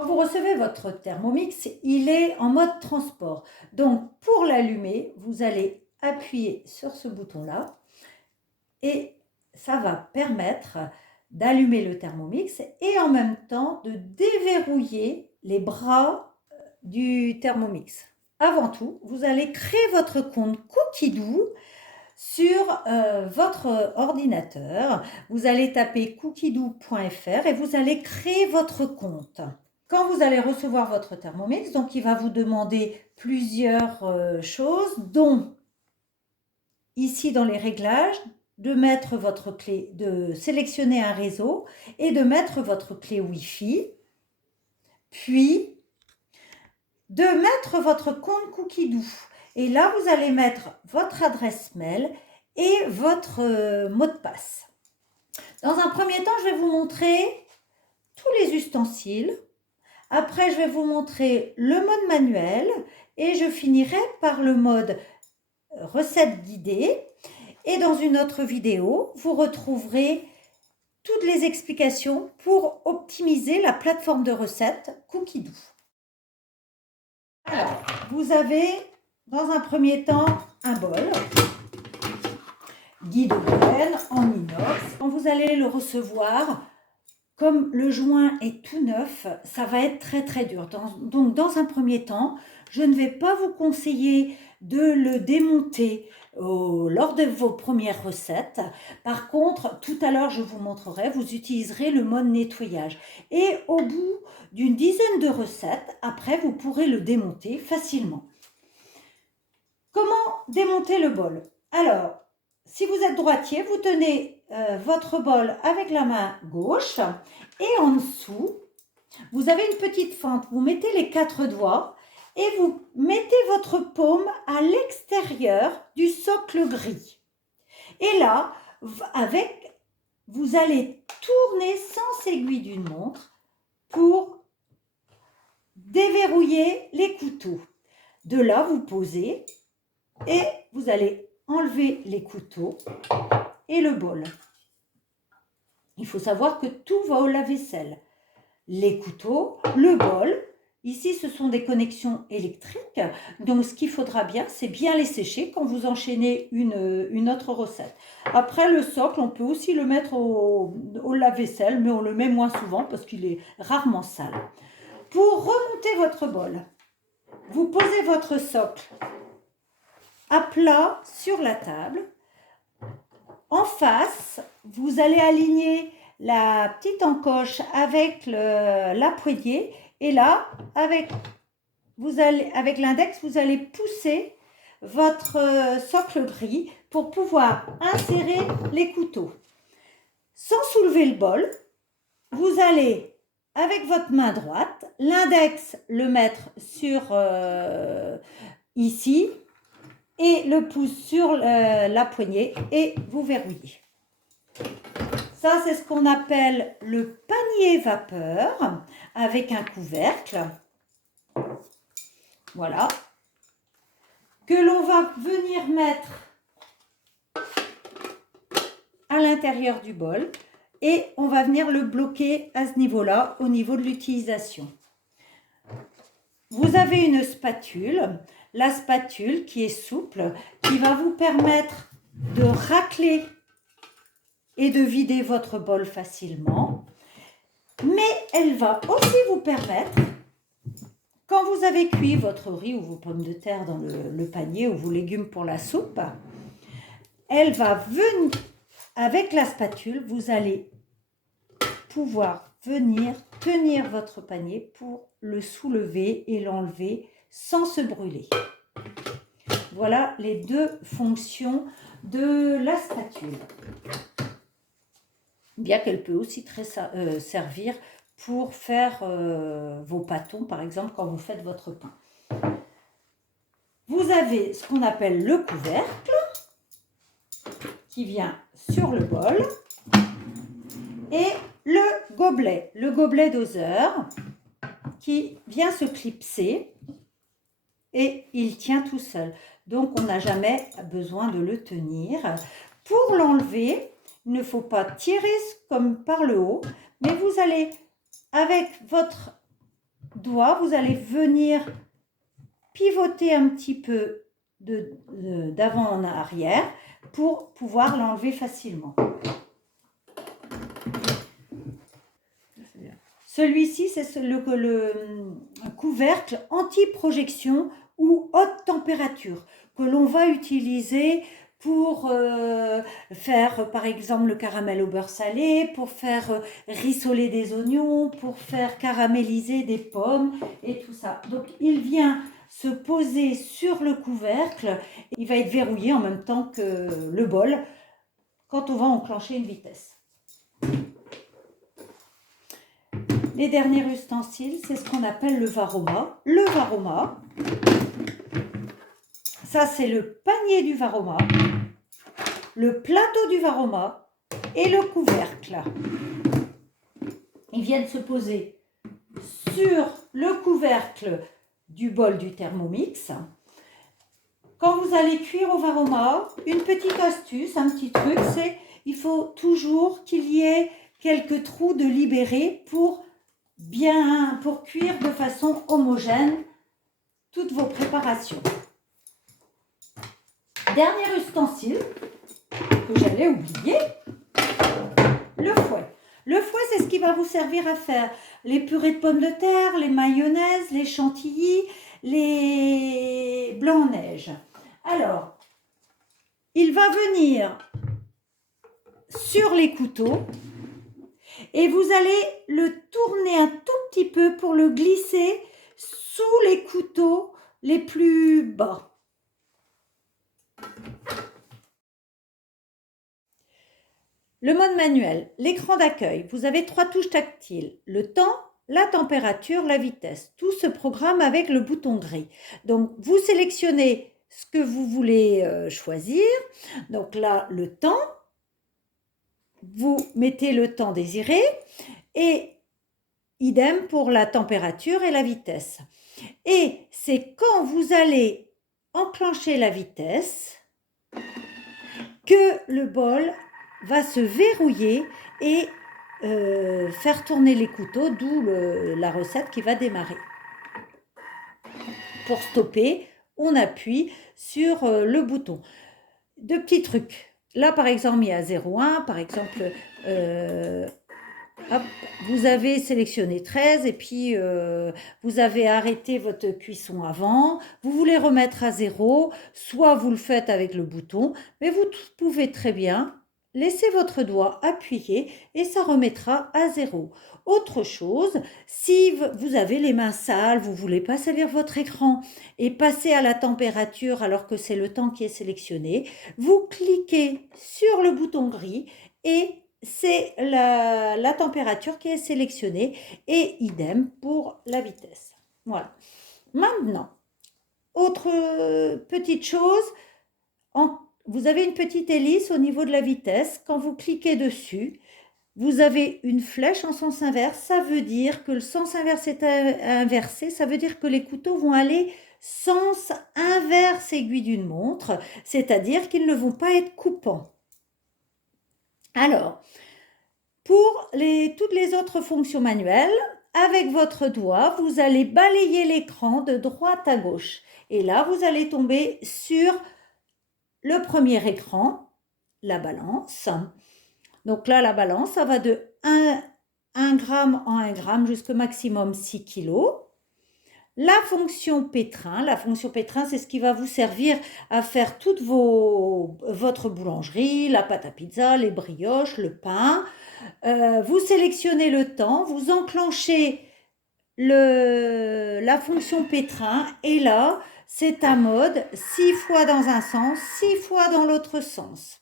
Quand vous recevez votre Thermomix, il est en mode transport. Donc, pour l'allumer, vous allez appuyer sur ce bouton-là et ça va permettre d'allumer le Thermomix et en même temps de déverrouiller les bras du Thermomix. Avant tout, vous allez créer votre compte Cookidoo sur votre ordinateur. Vous allez taper cookidoo.fr et vous allez créer votre compte. Quand vous allez recevoir votre Thermomix, donc il va vous demander plusieurs choses, dont ici dans les réglages, de mettre votre clé, de sélectionner un réseau et de mettre votre clé Wi-Fi, puis de mettre votre compte Cookidoo. Et là, vous allez mettre votre adresse mail et votre mot de passe. Dans un premier temps, je vais vous montrer tous les ustensiles. Après, je vais vous montrer le mode manuel et je finirai par le mode recette guidée. Et dans une autre vidéo, vous retrouverez toutes les explications pour optimiser la plateforme de recettes Cookidoo. Alors, vous avez dans un premier temps un bol, guide Owen en inox. Quand vous allez le recevoir, comme le joint est tout neuf, ça va être très dur. Donc dans un premier temps, je ne vais pas vous conseiller de le démonter lors de vos premières recettes. Par contre, tout à l'heure, je vous montrerai, vous utiliserez le mode nettoyage. Et au bout d'une dizaine de recettes, après, vous pourrez le démonter facilement. Comment démonter le bol? Alors, si vous êtes droitier, vous tenez votre bol avec la main gauche et en dessous, vous avez une petite fente. Vous mettez les 4 doigts et vous mettez votre paume à l'extérieur du socle gris. Et là, vous allez tourner sans aiguille d'une montre pour déverrouiller les couteaux. De là, vous posez et vous allez enlever les couteaux et le bol. Il faut savoir que tout va au lave-vaisselle. Les couteaux, le bol. Ici, ce sont des connexions électriques. Donc, ce qu'il faudra bien, c'est bien les sécher quand vous enchaînez une autre recette. Après, le socle, on peut aussi le mettre au lave-vaisselle, mais on le met moins souvent parce qu'il est rarement sale. Pour remonter votre bol, vous posez votre socle à plat sur la table. En face, vous allez aligner la petite encoche avec la poignée et là, avec l'index, vous allez pousser votre socle gris pour pouvoir insérer les couteaux. Sans soulever le bol, vous allez, avec votre main droite, l'index le mettre sur ici, et le pouce sur la poignée et vous verrouillez. Ça, c'est ce qu'on appelle le panier vapeur avec un couvercle. Voilà. Que l'on va venir mettre à l'intérieur du bol et on va venir le bloquer à ce niveau-là, au niveau de l'utilisation. Vous avez une spatule. La spatule qui est souple, qui va vous permettre de racler et de vider votre bol facilement. Mais elle va aussi vous permettre, quand vous avez cuit votre riz ou vos pommes de terre dans le panier ou vos légumes pour la soupe, elle va venir, avec la spatule, vous allez pouvoir venir tenir votre panier pour le soulever et l'enlever sans se brûler. Voilà les deux fonctions de la spatule. Bien qu'elle peut aussi servir pour faire vos pâtons, par exemple, quand vous faites votre pain. Vous avez ce qu'on appelle le couvercle qui vient sur le bol et le gobelet doseur qui vient se clipser et il tient tout seul. Donc, on n'a jamais besoin de le tenir. Pour l'enlever, il ne faut pas tirer comme par le haut, mais vous allez, avec votre doigt, vous allez venir pivoter un petit peu d'avant en arrière pour pouvoir l'enlever facilement. Celui-ci, c'est le couvercle anti-projection ou haute température que l'on va utiliser pour faire par exemple le caramel au beurre salé, pour faire rissoler des oignons, pour faire caraméliser des pommes et tout ça. Donc il vient se poser sur le couvercle, il va être verrouillé en même temps que le bol quand on va enclencher une vitesse. Les derniers ustensiles, c'est ce qu'on appelle le varoma. Le varoma, ça c'est le panier du varoma, le plateau du varoma et le couvercle. Ils viennent se poser sur le couvercle du bol du Thermomix. Quand vous allez cuire au varoma, une petite astuce, un petit truc, c'est il faut toujours qu'il y ait quelques trous de libérés pour cuire de façon homogène toutes vos préparations. Dernier ustensile que j'allais oublier, le fouet. Le fouet, c'est ce qui va vous servir à faire les purées de pommes de terre, les mayonnaises, les chantilly, les blancs-neige. Alors, il va venir sur les couteaux et vous allez le tourner un tout petit peu pour le glisser sous les couteaux les plus bas. Le mode manuel, l'écran d'accueil, vous avez 3 touches tactiles, le temps, la température, la vitesse. Tout se programme avec le bouton gris. Donc, vous sélectionnez ce que vous voulez choisir. Donc là, le temps, vous mettez le temps désiré et idem pour la température et la vitesse. Et c'est quand vous allez enclencher la vitesse que le bol va se verrouiller et faire tourner les couteaux, d'où la recette qui va démarrer. Pour stopper, on appuie sur le bouton. 2 petits trucs. Là, par exemple, il y a 0,1. Par exemple, hop, vous avez sélectionné 13 et puis vous avez arrêté votre cuisson avant. Vous voulez remettre à 0, soit vous le faites avec le bouton, mais vous pouvez très bien laisser votre doigt appuyer et ça remettra à 0. Autre chose, si vous avez les mains sales, vous ne voulez pas salir votre écran et passer à la température alors que c'est le temps qui est sélectionné, vous cliquez sur le bouton gris et c'est la température qui est sélectionnée et idem pour la vitesse. Voilà. Maintenant, autre petite chose, vous avez une petite hélice au niveau de la vitesse. Quand vous cliquez dessus, vous avez une flèche en sens inverse. Ça veut dire que le sens inverse est inversé. Ça veut dire que les couteaux vont aller sens inverse aiguille d'une montre, c'est-à-dire qu'ils ne vont pas être coupants. Alors, pour toutes les autres fonctions manuelles, avec votre doigt, vous allez balayer l'écran de droite à gauche. Et là, vous allez tomber sur le premier écran, la balance. Donc là, la balance, ça va de 1 gramme en 1 gramme jusqu'au maximum 6 kilos. La fonction pétrin, c'est ce qui va vous servir à faire toute votre boulangerie, la pâte à pizza, les brioches, le pain. Vous sélectionnez le temps, vous enclenchez la fonction pétrin et là, c'est un mode 6 fois dans un sens, 6 fois dans l'autre sens.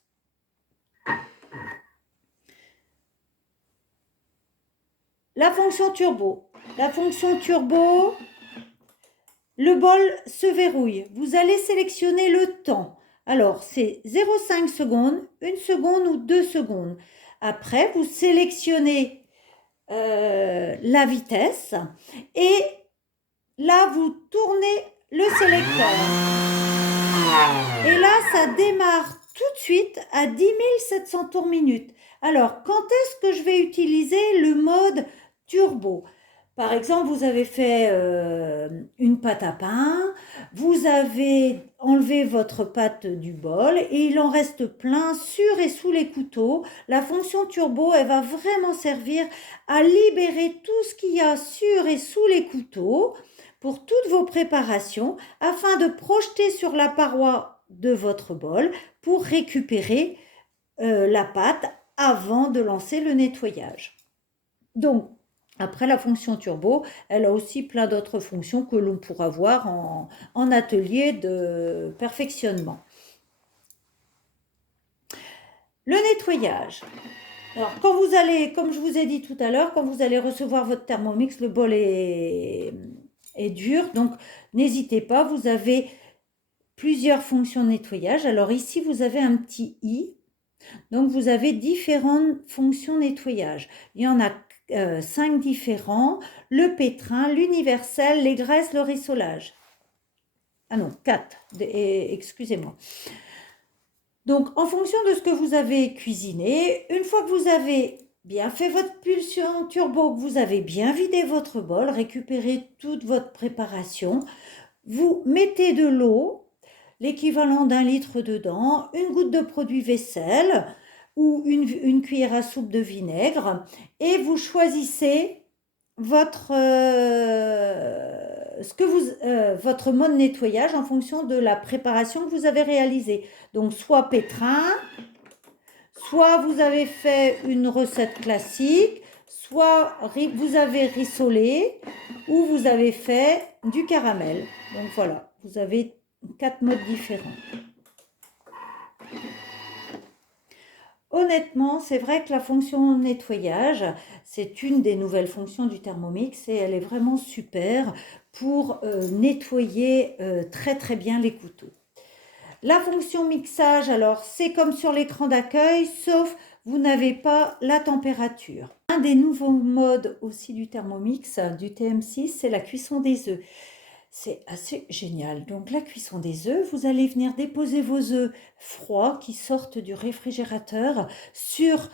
La fonction turbo. Le bol se verrouille. Vous allez sélectionner le temps. Alors, c'est 0,5 secondes, 1 seconde ou 2 secondes. Après, vous sélectionnez la vitesse et là, vous tournez le sélecteur. Et là, ça démarre tout de suite à 10 700 tours minute. Alors, quand est-ce que je vais utiliser le mode turbo ? Par exemple, vous avez fait une pâte à pain, vous avez enlevé votre pâte du bol et il en reste plein sur et sous les couteaux. La fonction turbo, elle va vraiment servir à libérer tout ce qu'il y a sur et sous les couteaux pour toutes vos préparations afin de projeter sur la paroi de votre bol pour récupérer la pâte avant de lancer le nettoyage. Donc, après la fonction turbo, elle a aussi plein d'autres fonctions que l'on pourra voir en atelier de perfectionnement. Le nettoyage. Alors, quand vous allez, comme je vous ai dit tout à l'heure, quand vous allez recevoir votre Thermomix, le bol est dur, donc n'hésitez pas, vous avez plusieurs fonctions de nettoyage. Alors ici, vous avez un petit i, donc vous avez différentes fonctions de nettoyage. Il y en a 5 différents, le pétrin, l'universel, les graisses, le rissolage. Ah non, 4, excusez-moi. Donc, en fonction de ce que vous avez cuisiné, une fois que vous avez bien fait votre pulsion turbo, que vous avez bien vidé votre bol, récupéré toute votre préparation, vous mettez de l'eau, l'équivalent d'1 litre dedans, une goutte de produit vaisselle ou une cuillère à soupe de vinaigre et vous choisissez votre mode nettoyage en fonction de la préparation que vous avez réalisée. Donc soit pétrin, soit vous avez fait une recette classique, soit vous avez rissolé ou vous avez fait du caramel. Donc voilà, vous avez 4 modes différents. Honnêtement, c'est vrai que la fonction nettoyage, c'est une des nouvelles fonctions du Thermomix et elle est vraiment super pour nettoyer très très bien les couteaux. La fonction mixage, alors c'est comme sur l'écran d'accueil, sauf vous n'avez pas la température. Un des nouveaux modes aussi du Thermomix, du TM6, c'est la cuisson des œufs. C'est assez génial. Donc la cuisson des œufs, vous allez venir déposer vos œufs froids qui sortent du réfrigérateur sur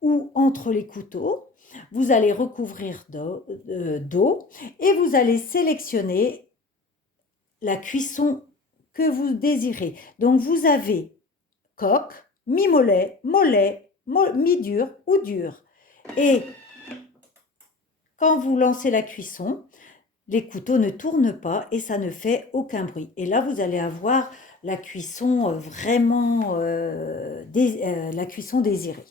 ou entre les couteaux. Vous allez recouvrir d'eau et vous allez sélectionner la cuisson que vous désirez. Donc vous avez coque, mi-mollet, mollet, mi-dur ou dur. Et quand vous lancez la cuisson, les couteaux ne tournent pas et ça ne fait aucun bruit. Et là, vous allez avoir la cuisson vraiment la cuisson désirée.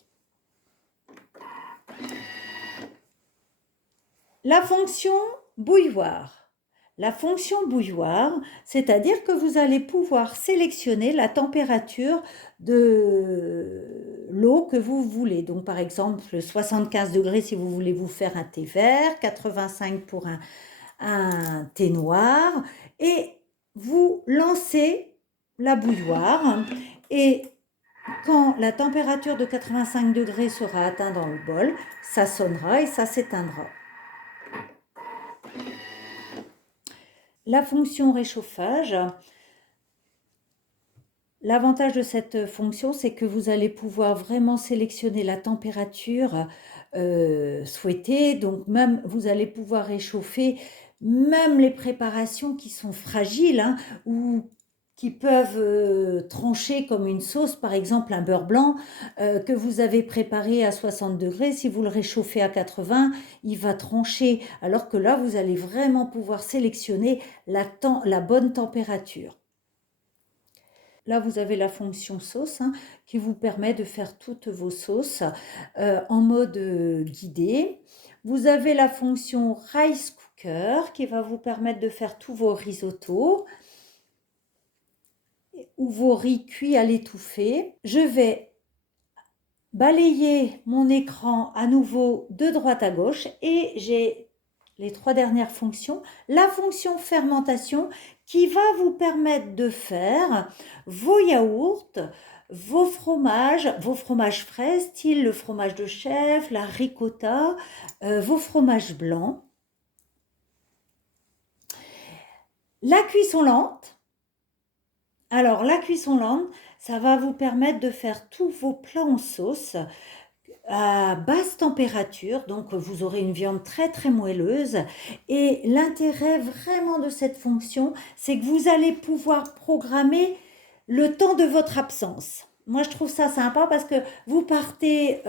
La fonction bouilloire. La fonction bouilloire, c'est-à-dire que vous allez pouvoir sélectionner la température de l'eau que vous voulez. Donc par exemple 75 degrés si vous voulez vous faire un thé vert, 85 pour un thé noir et vous lancez la bouilloire et quand la température de 85 degrés sera atteinte dans le bol, ça sonnera et ça s'éteindra. La fonction réchauffage, l'avantage de cette fonction, c'est que vous allez pouvoir vraiment sélectionner la température souhaitée. Donc même, vous allez pouvoir réchauffer même les préparations qui sont fragiles ou qui peuvent trancher comme une sauce, par exemple un beurre blanc que vous avez préparé à 60 degrés. Si vous le réchauffez à 80, il va trancher. Alors que là, vous allez vraiment pouvoir sélectionner la bonne température. Là, vous avez la fonction sauce qui vous permet de faire toutes vos sauces en mode guidé. Vous avez la fonction Rice Cooker qui va vous permettre de faire tous vos risottos ou vos riz cuits à l'étouffée. Je vais balayer mon écran à nouveau de droite à gauche et j'ai les 3 dernières fonctions. La fonction fermentation qui va vous permettre de faire vos yaourts, vos fromages frais, style le fromage de chèvre, la ricotta, vos fromages blancs. La cuisson lente. Alors, la cuisson lente, ça va vous permettre de faire tous vos plats en sauce à basse température, donc vous aurez une viande très très moelleuse. Et l'intérêt vraiment de cette fonction, c'est que vous allez pouvoir programmer le temps de votre absence. Moi, je trouve ça sympa parce que vous partez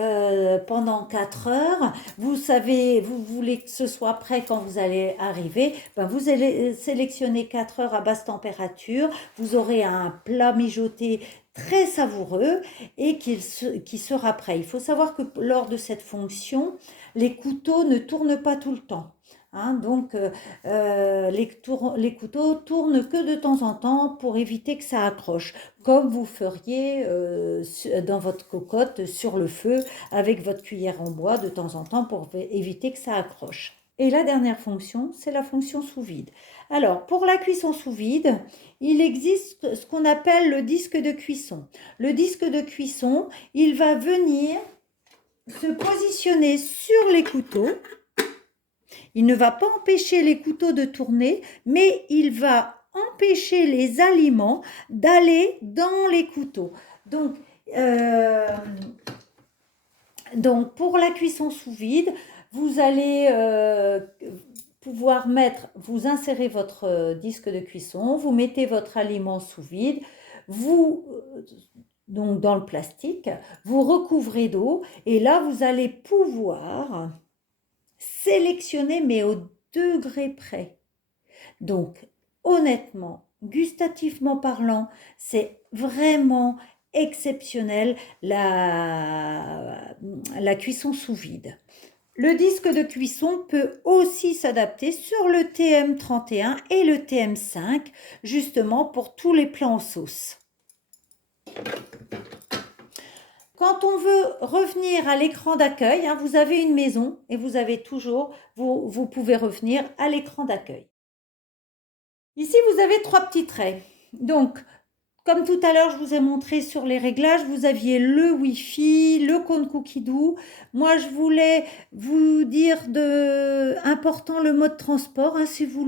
pendant 4 heures, vous savez, vous voulez que ce soit prêt quand vous allez arriver, ben vous allez sélectionner 4 heures à basse température, vous aurez un plat mijoté très savoureux et qui sera prêt. Il faut savoir que lors de cette fonction, les couteaux ne tournent pas tout le temps. Hein, donc, les couteaux tournent que de temps en temps pour éviter que ça accroche, comme vous feriez dans votre cocotte sur le feu avec votre cuillère en bois de temps en temps pour éviter que ça accroche. Et la dernière fonction, c'est la fonction sous vide. Alors, pour la cuisson sous vide, il existe ce qu'on appelle le disque de cuisson. Le disque de cuisson, il va venir se positionner sur les couteaux. Il ne va pas empêcher les couteaux de tourner, mais il va empêcher les aliments d'aller dans les couteaux. Donc pour la cuisson sous vide, vous allez pouvoir vous insérez votre disque de cuisson, vous mettez votre aliment sous vide, donc dans le plastique, vous recouvrez d'eau et là vous allez pouvoir sélectionner mais au degré près. Donc honnêtement, gustativement parlant, c'est vraiment exceptionnel la cuisson sous vide. Le disque de cuisson peut aussi s'adapter sur le TM31 et le TM5, justement pour tous les plats en sauce. Quand on veut revenir à l'écran d'accueil, hein, vous avez une maison et vous avez toujours, vous pouvez revenir à l'écran d'accueil. Ici, vous avez 3 petits traits. Donc, comme tout à l'heure, je vous ai montré sur les réglages, vous aviez le Wi-Fi, le compte Cookidoo. Moi, je voulais vous dire important le mode transport. Hein, si vous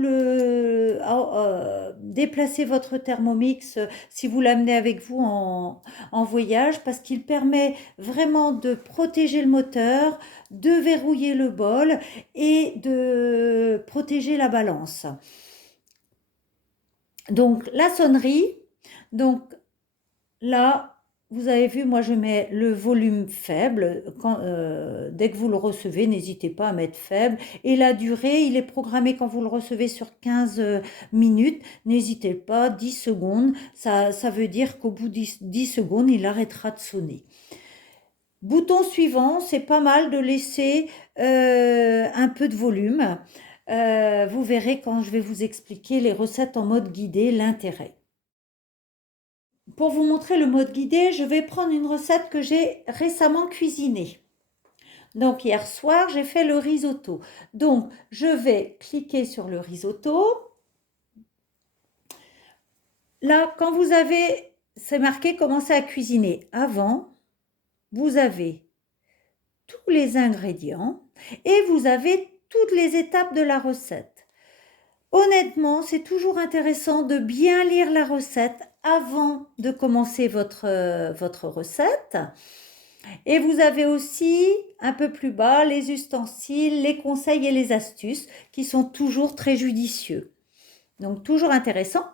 déplacez votre Thermomix, si vous l'amenez avec vous en voyage, parce qu'il permet vraiment de protéger le moteur, de verrouiller le bol et de protéger la balance. Donc, la sonnerie. Donc là, vous avez vu, moi je mets le volume faible. Dès que vous le recevez, n'hésitez pas à mettre faible. Et la durée, il est programmé quand vous le recevez sur 15 minutes. N'hésitez pas, 10 secondes. Ça veut dire qu'au bout de 10 secondes, il arrêtera de sonner. Bouton suivant, c'est pas mal de laisser un peu de volume. Vous verrez quand je vais vous expliquer les recettes en mode guidé, l'intérêt. Pour vous montrer le mode guidé, je vais prendre une recette que j'ai récemment cuisinée. Donc hier soir, j'ai fait le risotto. Donc je vais cliquer sur le risotto. Là, quand vous avez, c'est marqué commencer à cuisiner. Avant, vous avez tous les ingrédients et vous avez toutes les étapes de la recette. Honnêtement, c'est toujours intéressant de bien lire la recette avant de commencer votre recette. Et vous avez aussi un peu plus bas les ustensiles, les conseils et les astuces qui sont toujours très judicieux. Donc toujours intéressant.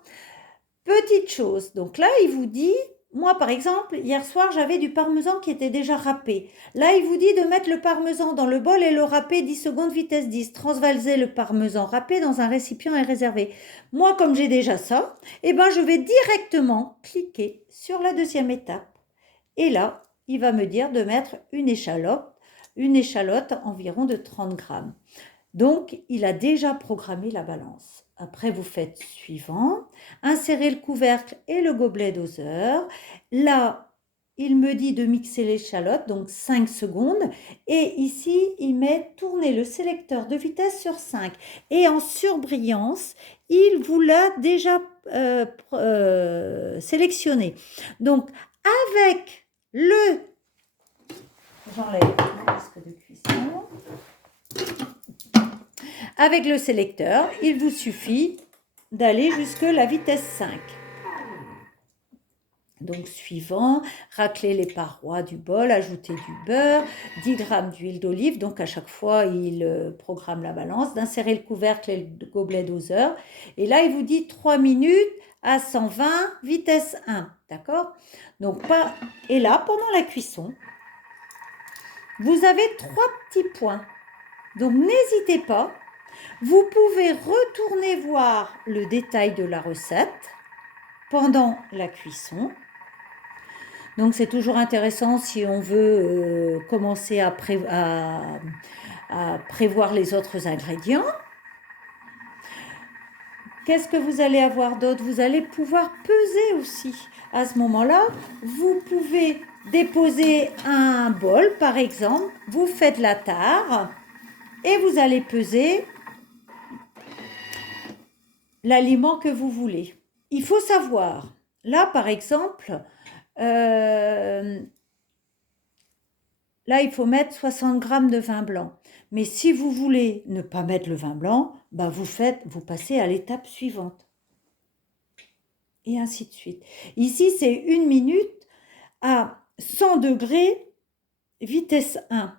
Petite chose, donc là il vous dit, moi par exemple, hier soir j'avais du parmesan qui était déjà râpé. Là il vous dit de mettre le parmesan dans le bol et le râper 10 secondes vitesse 10. Transvaser le parmesan râpé dans un récipient et réservé. Moi comme j'ai déjà ça, je vais directement cliquer sur la deuxième étape. Et là, il va me dire de mettre une échalote environ de 30 grammes. Donc, il a déjà programmé la balance. Après, vous faites suivant. Insérez le couvercle et le gobelet doseur. Là, il me dit de mixer l'échalote, donc 5 secondes. Et ici, il met tourner le sélecteur de vitesse sur 5. Et en surbrillance, il vous l'a déjà sélectionné. Donc, avec j'enlève le disque de cuisson. Avec le sélecteur, il vous suffit d'aller jusque la vitesse 5. Donc, suivant, racler les parois du bol, ajouter du beurre, 10 g d'huile d'olive. Donc, à chaque fois, il programme la balance, d'insérer le couvercle et le gobelet doseur. Et là, il vous dit 3 minutes à 120, vitesse 1. D'accord? Donc, et là, pendant la cuisson, vous avez 3 petits points. Donc, n'hésitez pas. Vous pouvez retourner voir le détail de la recette pendant la cuisson. Donc, c'est toujours intéressant si on veut commencer à prévoir les autres ingrédients. Qu'est-ce que vous allez avoir d'autre? Vous allez pouvoir peser aussi. À ce moment-là, vous pouvez déposer un bol, par exemple. Vous faites la tare et vous allez peser l'aliment que vous voulez. Il faut savoir, là, par exemple, là, il faut mettre 60 g de vin blanc. Mais si vous voulez ne pas mettre le vin blanc, ben vous passez à l'étape suivante. Et ainsi de suite. Ici, c'est 1 minute à 100 degrés, vitesse 1.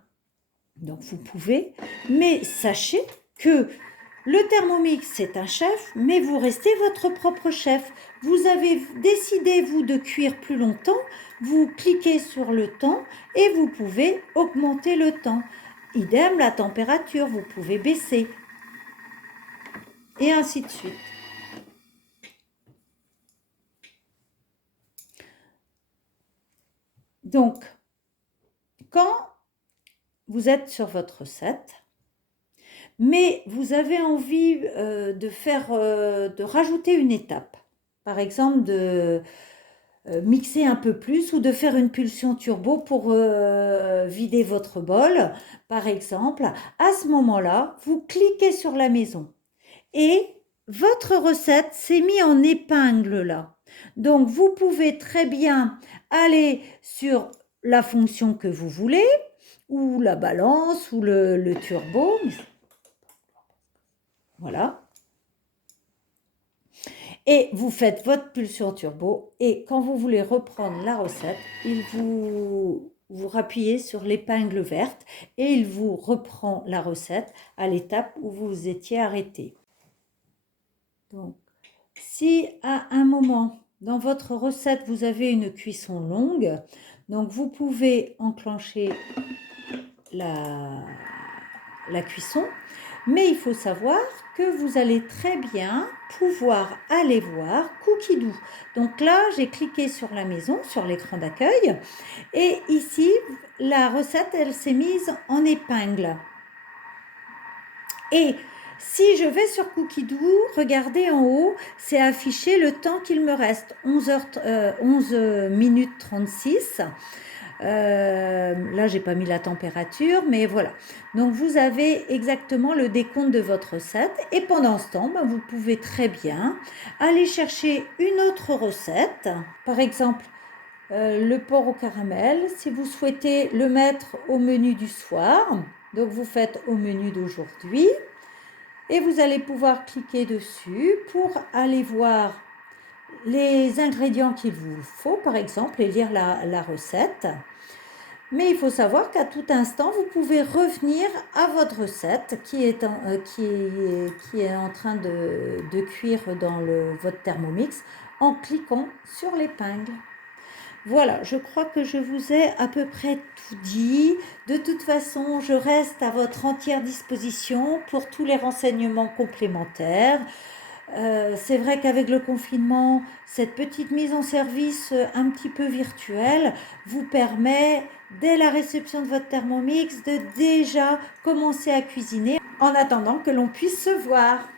Donc, vous pouvez, mais sachez que le Thermomix, c'est un chef, mais vous restez votre propre chef. Vous avez décidé, vous, de cuire plus longtemps, vous cliquez sur le temps et vous pouvez augmenter le temps. Idem, la température, vous pouvez baisser. Et ainsi de suite. Donc, quand vous êtes sur votre recette, mais vous avez envie de rajouter une étape, par exemple de mixer un peu plus ou de faire une pulsion turbo pour vider votre bol, par exemple, à ce moment-là, vous cliquez sur la maison et votre recette s'est mise en épingle là. Donc, vous pouvez très bien aller sur la fonction que vous voulez, ou la balance, ou le turbo. Voilà. Et vous faites votre pulsion turbo. Et quand vous voulez reprendre la recette, vous rappuyez sur l'épingle verte et il vous reprend la recette à l'étape où vous vous étiez arrêté. Donc, si à un moment dans votre recette, vous avez une cuisson longue, donc vous pouvez enclencher la cuisson, mais il faut savoir que vous allez très bien pouvoir aller voir Cookidoo. Donc là, j'ai cliqué sur la maison, sur l'écran d'accueil, et ici, la recette, elle s'est mise en épingle. Et si je vais sur Cookidoo, regardez en haut, c'est affiché le temps qu'il me reste, 11 minutes 36. Là, j'ai pas mis la température, mais voilà. Donc, vous avez exactement le décompte de votre recette. Et pendant ce temps, vous pouvez très bien aller chercher une autre recette. Par exemple, le porc au caramel. Si vous souhaitez le mettre au menu du soir, donc vous faites au menu d'aujourd'hui. Et vous allez pouvoir cliquer dessus pour aller voir les ingrédients qu'il vous faut, par exemple, et lire la recette. Mais il faut savoir qu'à tout instant, vous pouvez revenir à votre recette qui est en train de cuire dans votre Thermomix en cliquant sur l'épingle. Voilà, je crois que je vous ai à peu près tout dit. De toute façon, je reste à votre entière disposition pour tous les renseignements complémentaires. C'est vrai qu'avec le confinement, cette petite mise en service un petit peu virtuelle vous permet, dès la réception de votre Thermomix, de déjà commencer à cuisiner en attendant que l'on puisse se voir.